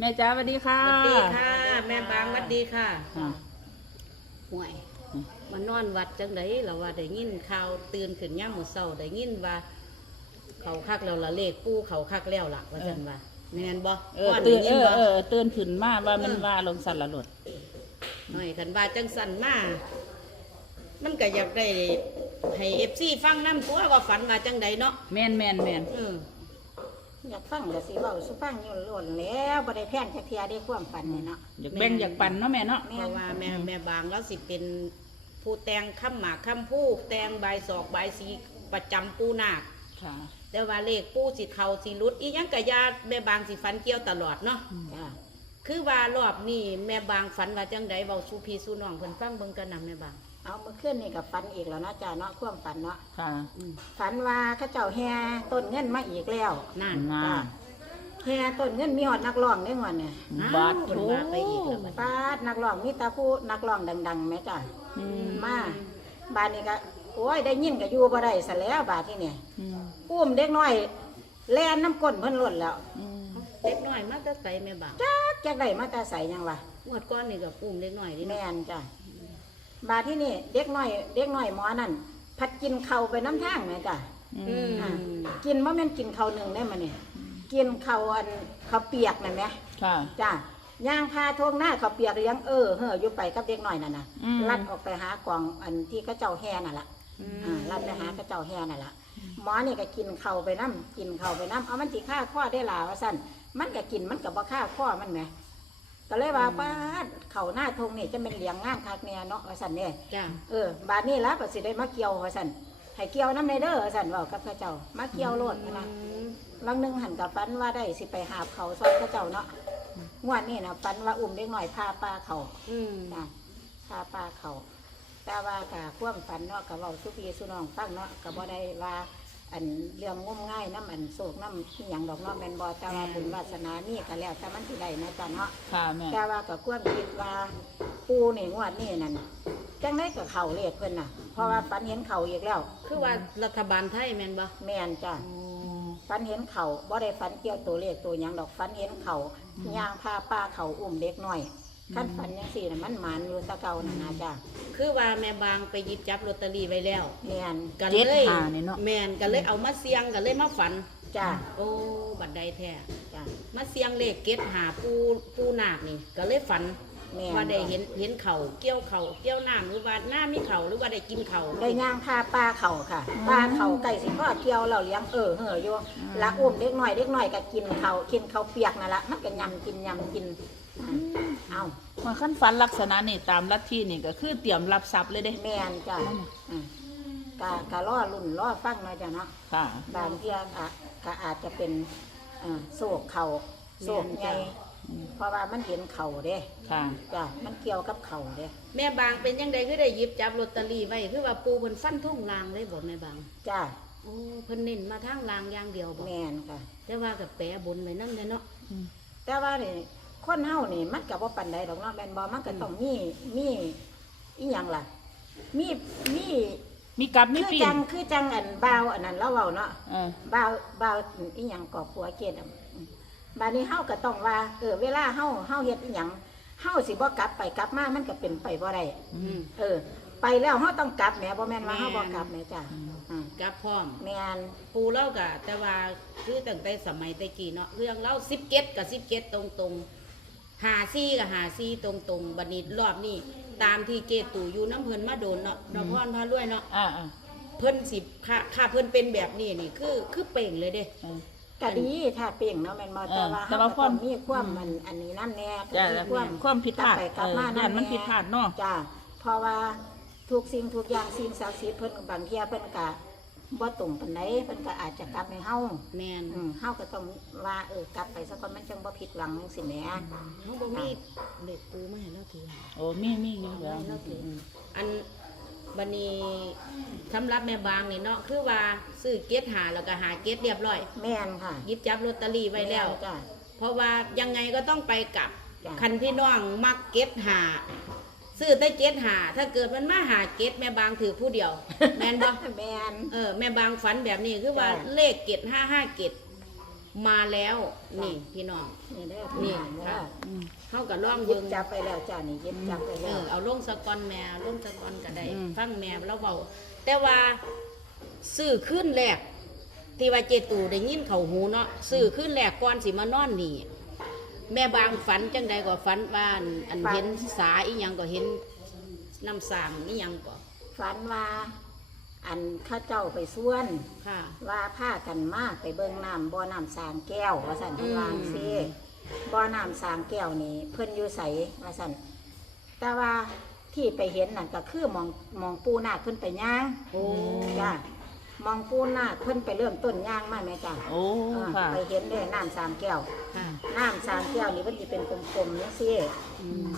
แม่จ้าสวัสดีค่ะ สวัสดีค่ะ แม่บางสวัสดีค่ะค่ะห่วยอืมมานอนวัดจังไดเราว่าได้ยินข่าวตื่นขึ้นย่ามมื้อเช้าได้ยินว่า เขาคักแล้วละเลขปูเขาคักแล้วล่ะว่าซั่นว่าแม่นบ่เออก่ตื่นได้เอยิอบ่เออตื่นขึ้นมาว่ามันว่าลงสันละหลดหน่อยคันว่าจังสั่นมามันก็อยากได้ให้ FC ฟังนำตัวว่าฝันว่าจังไดเนาะแมนแมนแมนเอออยากฟังก็สิเว้าสุฟังอยู่ล้วนแล้วบ่ได้แพนจักเทียได้ความฝันนี่เนาะ อยากแบ่งอยากปั่นเนาะแม่เนาะ เพราะว่าแม่แม่บางแล้วสิเป็นผู้แต่งคำหมากคำพูแต่งใบายศอกใบายสีประจำปูนาคค่ะ แต่ว่าเลขปูสิเขาสิรุดอีหยังกะยาแม่บางสิฝันเกี่ยวตลอดเนาะจ้าคือว่ารอบนี้แม่บางฝันว่าจังใดเบาสู่พี่สู่น้องเพิ่นฟังเบิ่งกันนำแม่บาง เอาเมื่อคืนนี่ก็ฝันอีกแล้วเนาะจ้าเนาะความฝันเนาะค่ะอืมฝันว่าเขาเจ้าแห่ต้นเงินมาอีกแล้วนั่นงาจ้าแห่ต้นเงินมีหอดนักร้องได้งวันเนี่ยบาดเพิ่นโถว่าไปอีกแล้วบัดปาดนักร้องมีแตาผู้นักร้องดังๆแม่จ้าอืมมาบานนี้ก็โอ้ยได้ยินก็อยู่บ่ได้ซะแล้วบาดที่นี่อืมอุ้มเด็กน้อยแล่นน้ำก้นเพิ่นล้นแล้วอืมเล็กน้อยมาแต่ไสแม่บางจักจักได้มาแต่ใส่ยังวะงวดก้อนนี่ก็อุ้มเล็กน้อยนี่แม่เนาะนจ้ะ บาดที่นี่เด็กน้อย เด็กน้อยหมอนั่นพัดกินเขาวไปน้ำทางแม่จ้ะอือืมมอะกินบ่แม่นกินเขาวหนึ่งได้มาเนี่ยกินเขาวอันเขาวเปียกนั่นไหมค่ะ จ้ะย่างพาทวงหน้าเขาวเปียกยังเออเฮ้ออยู่ไปกับเด็กน้อยนั่นน่ะอืม ลัดออกไปหากล่องอันที่เขาเจ้าแห่นั่นล่ะอืมอ่าลัดไปหาเขาเจ้าแห่นั่นล่ะหมอนี่ก็กินเขาวไปน้ำกินเขาวไปน้ำเอามันสิฆ่าข้อได้หลาว่าสั่นมันก็กินมันก็บ่ฆ่าข้อมันไหม ก็เลยว่าป้าดเขาหน้าทงนี่จะเป็นเลี้ยงงานคักเนี่ยเนาะว่าสั่นเนี่ยจ้าเออบาดนี้ละก็สิได้มาเกี่ยวว่าสั่นให้เกี่ยวน้ำในเด้อว่าสั่นเว่ากับเข้าเจ้ามาเกี่ยวโลดนะลังหนึงหันกับฟันว่าได้สิไปหาบเขาซอยเข้าเจ้าเนาะงวดนี้นะฟันว่าอุ้มเด็กหน่อยพาปลาเขาอืมจ้ะพาปลาเขาแต่ว่ากะคว่ำฟันเนาะกะเว้าสุพีสุน้องฟังเนาะกะบ่ได้ว่า อันเรื่องงมง่ายน้ำอันโศกน้ำที่หยังดอกเนาะแม่นบ่แต่ว่าบุญวาสนานี่ก็แล้วแต่มันสิได้นะจ๊ะเนาะค่ะแม่แต่ว่าก็ควรคิดว่าปูนี่งวดนี่นั่นจังได้กับเขาเรียกเพิ่นน่ะ เพราะว่าปันเห็นเขาอีกแล้ว คือว่ารัฐบาลไทยแม่นบ่แม่นจ้ะปันเห็นเขาบ่ได้ฟันเกี่ยวตัวเลขตัวหยังดอกฟันเห็นเขาย่างพาป้าเขาอุ้มเด็กน้อย ขั้นฟันยังสี่น่ะมันหมานอยู่ตะเกาน่ะนะจ้ะคือว่าแม่บางไปหยิบจับลอตเตอรี่ไว้แล้วแม่นก็เจ็ดเลยหานี่เนาะ แมนก็เลยเอามาเสียงก็เลยมาฝัน จ้ะโอ้บัดใดแท้จ้ะมาเสียงเลขเก็ตหาปูปูนาคนี่ ก็เลยฝันแม่นว่าได้เห็นเห็นเขาเกี่ยวเขาเกี่ยวน้ำหรือว่าหน้ามีเขาหรือว่าได้กินเขาได้ย่างพาป้าเขาค่ะป้าเขาไก่สิพ่อเกี่ยวเราเลี้ยงเออเห่ออยู่ละอุ้มเด็กน้อยเด็กน้อยก็กินเขากินเขาวเปียกนั่นละมันก็ยำกินยำกินอะ เอามาขั้นฝันลักษณะนี่ตามลัทธินี่ก็คือเตรียมรับทรัพย์เลยเด้ แม่นจ้ะอืมกะกะล่อรุ่นล่อฟังเนาะจ้ะเนาะค่ะ บางเที่ยกะกะอาจจะเป็นเอ่อโศกเขาโศกใหญ่เพราะว่ามันเห็นเขาเด้ค่ะ จ้ะมันเกี่ยวกับเขาเด้แม่บางเป็นยังไงคือได้หยิบจับลอตเตอรี่ไว้คือว่าปูเพิ่นฟันทุ่งลางเลยบอกแม่บางจ้ะโอ้เพิ่นเน้นมาทางลางอย่างเดียวบอกแม่นค่ะ แต่ว่ากับแปะบนไว้นั่นเลยเนาะแต่ว่านี่ คนเฮานี่มันก็บ่ปานใดดอกเนาะแม่นบ่มันก็ต้องมีมีอีหยังล่ะ มีมีมีกับมีคือปีจันงคือจังอันบ่าวอันนั้นเราเว้าเนาะ เออ บ่าวบ่าวอีหยังกอบผัวเกดอะอืมบาดนี้เฮาก็ต้องว่า เออ เวลาเฮาเฮาเฮ็ดอีหยังเฮาสิบ่กลับไปกลับมา มันก็เป็นไปบ่ได้อืม เออ ไปแล้วเฮาต้องกลับแหมบ่แม่นว่าเฮาบ่กลับแหมจ้ะอืมกับพร้อม แม่นปูเล่ากะแต่ว่าคือตั้งแต่สมัยแตะกี้เนาะเรื่องเล่าสิบเก็ดกับสิบเก็ดตรงตรงๆ หาซี่กับหาซี่ตรงตรงๆบัดนี้รอบนี้ตามที่เกตู่อยู่น้ำเพิ่นมาโดนเนาะน้ำพรพารวยเนาะอ่าอ่าเพิ่นสิค่าค่าเพิ่นเป็นแบบนี้นี่คือคือเป่งเลยเด้เออก็ดีถ้าเปลี่ยงเนาะแม่นบ่แต่ว่าเออแต่เฮาว่าก็ควาต้มองมีความมันอันนี้นั่นแน่จ้ะมีความความผิดพลาดกลับไปกลับมาเออด้านมันผิดพลาดเนาะ จ้ะเพราะว่าทุกสิ่งทุกอย่างสิ่งศักดิ์สิทธิ์เพิ่นบางเที่ยเพิ่นก็ บ่ตรงปานใดเพิ่นก็อาจจะกลับให้เฮาแมนอืมเฮาก็ต้องว่าเออกลับไปสักคนมันจังบ่ผิดหวังจังซี่แหมเขาบ่มีเด็กปูมาให้เราถือให้โอ้มีมีอยู่แล้วให้เราถืออันบัดนี้สำหรับแม่บางนี่เนาะคือว่าซื้อเก็ดหาแล้วก็หาเก็ดเรียบร้อยแม่นค่ะหยิบจับลอตเตอรี่ไว้แล้วม่นจ้ะ เพราะว่ายังไงก็ต้องไปกลับจ้ะ คันพี่น้องมักเก็ตหา ซื้อได้เก็ตหาถ้าเกิดมันมาหาเก็ตแม่บางถือผู้เดียว แม่นบ่แม่นเออแม่บางฝันแบบนี้คือว่าจ้ะเลขเก็ตห้าห้าเก็ตมาแล้วนี่พี่น้อง นี่เด้อนี่นี่ค่ะค่ะอืมเฮาก็ลองยิเบิ่บงจับไปแล้วจ้านี่ยิบจับไปเอแล้ว อเอาลงสะกอนแม่ลงสะกอนก็ได้ อืม ฟังแม่เราเบาแต่ว่าซื้อขึ้นแรกที่ว่าเจตูได้ยินเขาหูเนาะซื้อขึ้นแรกก่อนสิมานอนนี่ แม่บางฝันจังใดก็ฝันว่าอันอัน เห็นสาอีหยังก็เห็นน้ำสางอีหยังก็ฝันว่า อันเข้าเจ้าไปส่วน ค่ะ ว่าผ้ากันมากไปเบิ่งน้ำบ่อน้ำสางแก้ว ว่าสันอืม วาจั่งซีบ่อน้ำสางแก้วนี่เพิ่นอยู่ใสว่าสันแต่ว่าที่ไปเห็นนั่นก็คือมองมองปูนาคเพิ่นไปย่างโอ้จ้า มองปูนาคเพิ่นไปเริ่มต้นย่างมาไหมจ้ะโอ้เออค่ะไปเห็นเลยน้ำสางแก้ว ค่ะน้ำสางแก้วนี่มันจะเป็นกลมๆนี่สิอืม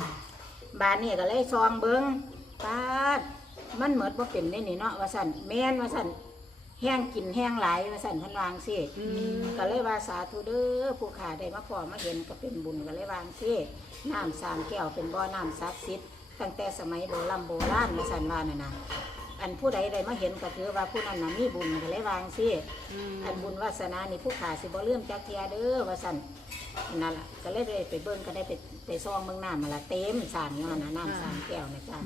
บานนี่ก็เลยซองเบิ้งปาดมันเหมือนว่าเป็นนี่นี่เนาะว่าสันแม่นว่าสันแห้งกินแห้งหลายว่าสันเพันวาจั่งสิอืมก็เลยว่าสาธุเด้อผู้ขาได้มาพอมาเห็นก็เป็นบุญก็เลยวาจั่งสิน้ำสามแก้วเป็นบ่อน้ำศักดิ์สิทธิ์ตั้งแต่สมัยโบราณโบราณว่าสันว่าน่ะนะ อันผู้ใดได้มาเห็นก็ถือว่าผู้นั้นน่ะมีบุญก็เลยวาจั่งสิอืมอันบุญวาสนานี่ผู้ขาสิบ่เลื่อมจักเทียเด้อว่าสันนั่นล่ะก็เลยได้ไปเบิ่งก็ได้ไปไปซองเบิ่งน้ำมาละเต็มสามย้อนนะน้ำสามแก้วนะจ้ะ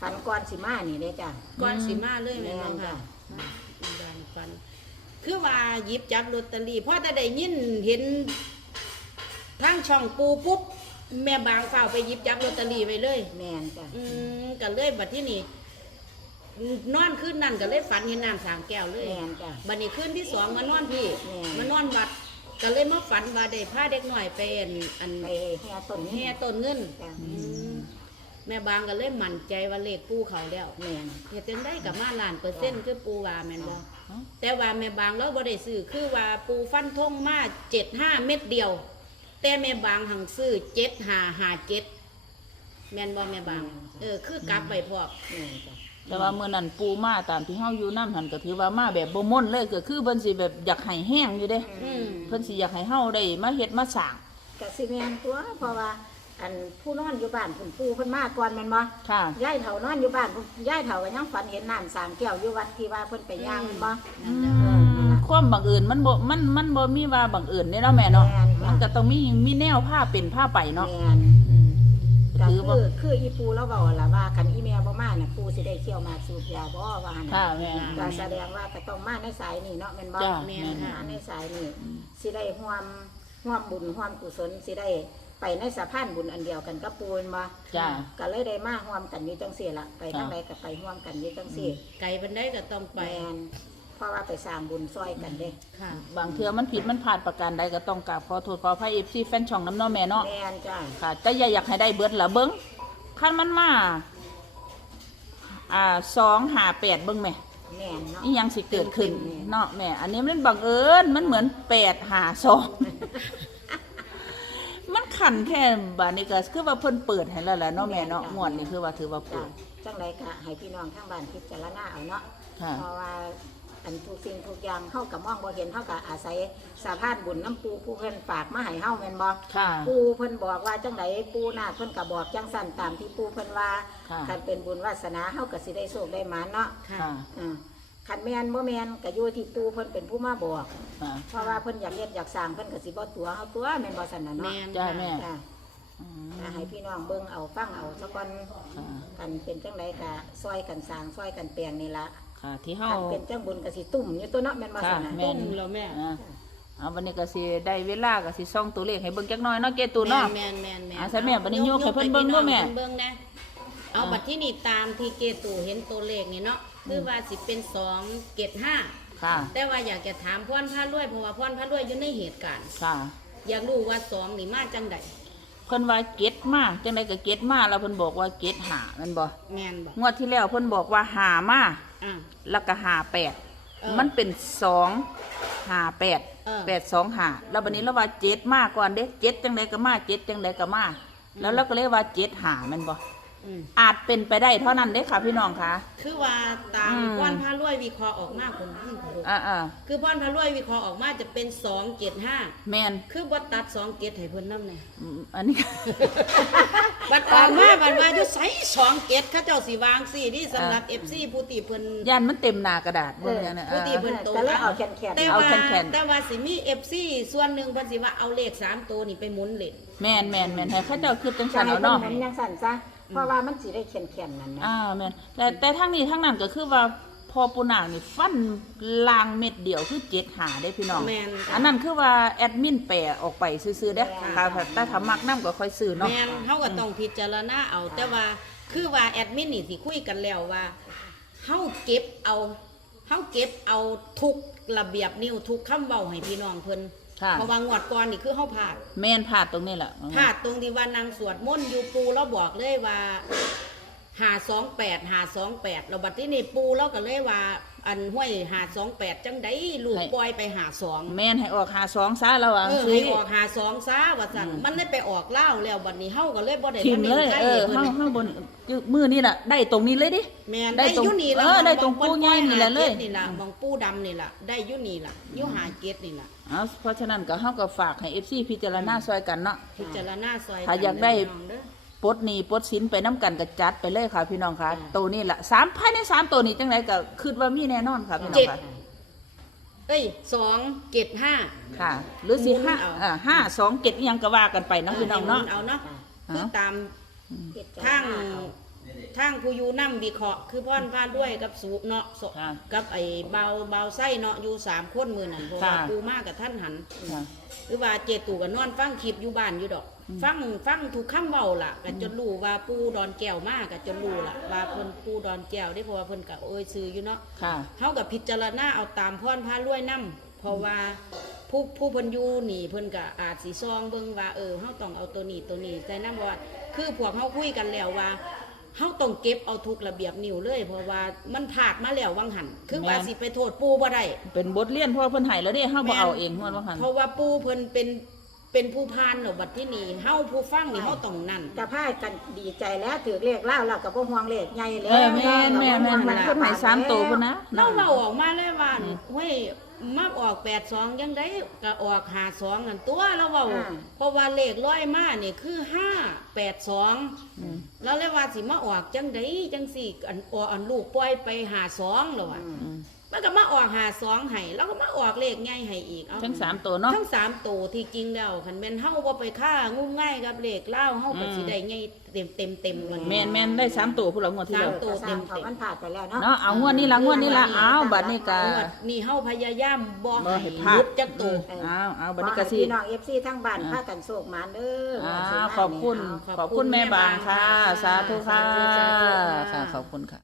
ฝันก่อนสิมานี่เด้จ้ะ ก่อนสิมาเลยแม่นบ่แม่นค่ะจ้ะดานฟัน คือว่าหยิบจับลอตเตอรี่พอแต่ได้ยินเห็นทางช่องปูปุ๊บ แม่บางฝ้าวไปหยิบจับลอตเตอรี่ไปเลย แม่นจ้ะอืมก็เลยบัดที่นี่นอนขึ้นนั่นก็เลยฝันเห็นน้ำสามแก้วเลยแม่นจ้ะ บัดนี้ขึ้นที่สองมานอนพี่แม่ มานอนวัดก็เลยมาฝันว่าได้พาเด็กหน่อยไปอันอันไปแห่ต้นนี้แห่ต้นเงินจ้ะอืมแม่บางก็เลยมั่นใจว่าเลขปูเขาแล้วแม่นเฮ็ดจังได้กับมาล้านเปอร์เซ็นต์คือปูว่าแม่นบ่อ๋อแต่ว่าแม่บางเราบ่ได้ซื้อคือว่าปูฟันธงมา75เม็ดเดียว แต่แม่บางหังซื้อ7557แม่นบ่แม่บาง เออ คือกลับไปพร้อม แม่นจ้ะแต่ว่ามื้อนั้นปูมาตามที่เฮาอยู่น้ำหันก็ถือว่ามาแบบบ่ม่นเลยก็คือเพิ่นสิแบบอยากให้แห้งอยู่เด้อืม เพิ่นสิอยากให้เฮาได้มาเฮ็ดมาสร้างกสิแม่นตัวเพราะว่าอันผู้นอนอยู่บ้านคุณปู่เพิ่นมาก่อนแม่นบ่ค่ะยายเฒ่านอนอยู่บ้านยายเฒ่าก็ยังฝันเห็นน้ำสามแก้วอยู่วัดที่ว่าเพิ่นไปย่างแม่นบ่นั่นแหละเออนั่นล่ะ ความบังเอิญมันบ่มันมันบ่มีว่าบังเอิญเด้เนาะแม่เนาะแม่นค่ะ มันก็ต้องมีมีแนวผ้าเป็นผ้าไปเนาะแม่นอืมก็ถือคืว่าอคืออีปูเราบอกล่ะว่าคันอีเมลบ่มาน่ะปูสิได้เที่ยวมาสูบยาบ่ว่าหั่นค่ะน่ะแม่ก็แสดงว่าก็ต้องมาในสายนี้เนาะแม่นบ่จ้ะแม่แม่นนค่ะ มาในสายนี้สิได้ร่วมร่วมบุญร่วมกุศลสิได้ไปในสะพานบุญอันเดียวกันกับปูนบ่จ้าก็เลยได้มาร่วมกันอยู่จังซี่ล่ะไปทางจ้ะใดก็ไปร่วมกันอยู่จังซี่ไก่บันไดก็ต้องไป แม่น เพราะว่าไปสร้างบุญซอยกันเด้ค่ะ บางเทื่อมันผิดมันพลาดประการใดก็ต้องกราบขอโทษขออภัย FC แฟนช่องน้ำเนาะแม่เนาะ แม่นจ้ะค่ะแต่อย่าอยากให้ได้เบิดละเบิ่งคันมันมา อ่า2 5 8เบิ่งแม่แม่นเนาะอีหยังสิเกิดขึ้นจริงๆเนาะแม่ อันนี้มันบังเอิญมันเหมือน8 5 2มันขันแค่บาดนี้ก็คือว่าเพิ่นเปิดให้แล้วแหละเนาะแม่เนาะงวดนี้คือว่าถือว่าจ้ะเปิดจังไดก็ให้พี่น้องข้างบ้านพิจารณาเอาเนาะค่ะ เพราะว่าอันทุก สิ่งทุกอย่างเฮากับมองบ่เห็นเฮากับอาศัยสาพานบุญน้ำปูผู้เพิ่นฝากมาให้เฮาแม่นบ่ค่ะ ปูเพิ่นบอกว่าจังไดปูนาคเพิ่นก็บอกจังสั่นตามที่ปูเพิ่นว่าค่ะ คันเป็นบุญวาสนาเฮาก็สิได้โชคได้หมาเนาะค่ะค่ะอืมคันแม่นบ่แม่นก็อยู่ที่ปูเพิ่นเป็นผู้มาบอก ค่ะ เพราะว่าเพิ่นอยากเฮ็ดอยากสร้างเพิ่นก็สิบ่ตัวเฮาตัวแม่นบ่สั่นน่ะแม่เนาะนจ้าค่ะแม่จ้ะอืมก็ให้พี่น้องเบิ่งเอาฟังเอาซะก่อนค่ะ กันเป็นจังไดก็ซอยกันสร้างซอยกันแปลงนี่ล่ะ ค่ะ ที่เฮา คันเป็นจังบุญก็สิตุ่มอยู่ตัวเนาะแม่นบ่ค่ะสั่นน่ะแม่นตุ้มแล้วแม่อ่าเอาวันนี้ก็สิได้เวลาก็สิส่องตัวเลขให้เบิ่งจักหน่อยเนาะเกตูเนาะ แม่นแม่นแม่นอะใส่แม่บัดนี้โยกให้เพิ่นเบิ่งด้วยแม่เพิ่นเบิ่งนะเอาอะบัดที่นี่ตามที่เกตูเห็นตัวเลขนี่เนาะคือว่าสิเป็นสองเกตห้าค่ะ แต่ว่าอยากจะถามพรพารวยเพราะว่าพรพารวยอยู่ในเหตุการณ์ ค่ะ อยากรู้ว่าสองนี่มาจังใดเพิ่นว่าเก็ตมาจังไดก็เก็ตมาแล้วเพิ่นบอกว่าเก็ตหาแมันบ่ แม่นบอกงวดที่แล้วเพิ่นบอกว่าหามา อะแล้วก็หาแปดเออมันเป็นสองหาแปดเออ แปดสองหาแล้วบัดนี้เราว่าเจ็ดมาก่อนเด้เจ็ดจังไดก็มาเจ็ดจังไดก็มาแล้วเราก็เลยว่าเจ็ดหาแมันบ่ อืมอาจเป็นไปได้เท่านั้นเด้ค่ะพี่น้องค่ะ คือว่าตามอืมพ่อนพระรวยวิเคราะห์ออกมาคนยิ่งกว่าอ่าอ่าคือพ่อนพระรวยวิเคราะห์ออกมาจะเป็นสองเจ็ดห้าแมนคือบ่ตัดสองเจ็ดให้เพิ่นน้ำเนี่ยอืมอันนี้ บัดออกมาบัดว่าจะใส่สองเจ็ดเข้าเจ้าสีวางสี่นี่สำหรับเอฟซีผู้ตีเพิ่น ย่านมันเต็มหน้ากระดาษเบิ่งอย่างนั้นผู้อ่าตีเพิ่นโตแต่แล้วเอาแขนแขน แต่เอาว่าแคนๆ แต่ว่าสิมีเอฟซีส่วนหนึ่งเพิ่นสิว่าเอาเลขสามตัวนี่ไปหมุนเล่น แมนแมนแมนให้เข้าเจ้าคิดจังจะสันให้เอาเพิ่นเนาะ หมุนยังสั่นซะ เพราะว่ามันสิได้แขนแขนนั่นนะอ่าแมนแต่แต่ทั้งนี้ทั้งนั้นก็คือว่าพอปูนางนี่ฟันลางเม็ดเดียวคือเจ็ดหาได้พี่น้อง แม่นอันนั้นคือว่าแอดมินแปลออกไปซื้อๆเด้อค่ะแต่ถ้ามักน้ำก็ค่อยซื้อเนาะ แม่นเฮาก็ต้องพิจารณาเอา แต่ว่าคือว่าแอดมินนี่สิคุยกันแล้วว่าเฮาเก็บเอาเฮาเก็บเอาทุกระเบียบนิ้วทุกคำเว้าให้พี่น้องเพิ่น ค่ะเพราะว่างวดก่อนนี่คือเฮาพลาดแมนพลาดตรงนี้แหละพลาดตรงที่ว่านางสวดมนต์อยู่ปูแล้วบอกเลยว่าหาสองแปดหาสองแปดเราบัดที่นี่ปูแล้วก็เลยว่า อันห้วยหาสองแปดจังได้ลูกปล่อยไปหาสองแมนให้ออกหาสองซะระหว่างเออซื้ให้อออกหาสองซาว่าสั่นมันได้ไปออกเล่าวแล้วบัดนี้เฮาก็เลยบ่ได้ทิมเลยใกล้เออพิ่ข้างข้างบนมือนี่แหละได้ตรงนี้เลยดิแม่นได้ได้ตรงอยู่นี่ล่ะเออได้ตรงมปูใหญ่นี่แหละเลยหาจ็ดนี่ล่ะมองปูดำนี่ล่ะได้อยู่นี่ล่ะอยู่หาเกตนี่ล่ะเอาเพราะฉะนั้นก็เฮาก็ฝากให้ FC พิจารณาซอยกันเนาะพิจารณาซอยถ้าอยากได้น้องเด้อ ปลดหนี้ปลดสินไปน้ำกันก็จัดไปเลยค่ะ พี่น้องค่ะอ่าตัวนี้แหละสามภายในสามตัวนี้จังไรก็คิดว่ามีแน่นอนค่ะพี่น้อเจ็งดค่ะเอ้ยสองเกตห้าค่ะ หรือสิห้าเอาอ่าห้าสองเจ็ดอิหยังก็ว่ากันไปเนาะพี่น้องเนาะเอาเนาะอ่าคือตามทางทางผู้อยู่นำวิเคราะห์คือพ่อนพานด้วยกับสูเนาะสค่ะกับไอ้เบาเบาไส้เนาะอยู่สามคนมือนั่นเพราะว่าค่ะปูมากกับท่านหันค่ะหรือว่าเจตูกับนอนฟังคลิปอยู่บ้านอยู่ดอก ฟังฟังทุกคำเบาล่ะก็จนรู้ว่าปูดอนแก้วมากก็จนรู้ล่ะว่าเพิ่นปูดอนแก้วได้เพราะว่าเพิ่นก็เอ่ยซื้ออยู่เนาะค่ะเฮากับพิจารณาเอาตามพ่อนพารวยนํเพราะว่าผู้ผู้เพิ่นอยู่นี่เพิ่นก็อาจสิซองเบิ่งว่าเออเฮาต้องเอาตัวนี้ตัวนี้แต่นำว่าคือพวกเฮาคุยกันแล้วว่าเฮาต้องเก็บเอาทุกระเบียบนิ้วเลย เพราะว่ามันผาดมาแล้ววังหันคือว่าแม่นสิไปโทษปูบ่ได้เป็นบทเรียนเพราะว่าเพิ่นให้แล้วเด้เฮาบ่เอาเองว่าว่าคั่นเพราะว่าปูเพิ่นเป็น เป็นผู้พานเนาะบัดที่นี่เฮาผู้ฟังนี่เฮาต้องนั่นกะพายกันดีใจแล้วถือเลขเล่าแล้วกับพวกห่วงเลขใหญ่แล้วเออแม่นแม่นแม่นมันเพิ่นให้สามตัวพุ่นนะ เราเว้าออกมาเลยว่าเฮ้ยมาออก82ยังได้ก็ออก52นั่นตัวเราเว้าเพราะว่าเลขร้อยมานี่คือ582อืม แล้วเลยว่าสิมาออกจังไดจังสี่อันออกอันลูกปล่อยไปหาสองแล้วอะอื มมันก็มาออกหาสองให้แล้วก็มาออกเลขง่ายให้อีกเอาทั้งสามตัวเนาะทั้งสามตัวที่จริงแล้วคันแม่นเฮาบ่ไปฆ่างุ่มง่ายกับเลขเล่าเฮาก็สิได้ง่ายเต็มเต็มเต็มๆมันแม่นแม่นได้สามตัวพุ่นละงวดที่แล้วสามตัวสร้างเขามันผ่านไปแล้วเนาะเนาะเอางวดนี้ละงวดนี้ละเอาบัดนี้ก็ งวดนี่เฮาพยายามบ่บ่ให้ให้หพลาดลุดจักตัว เอาเอาบัดขอนี้ให้ก็สิ พี่น้องเอฟซีทั้งบ้านพากันโศกหมานเด้ออ่าวันสิมาขอบคุณนี่เาขอบคุณแม่บางค่ะ สาธุค่ะสาธุสาธุค่ะขอบคุณค่ะ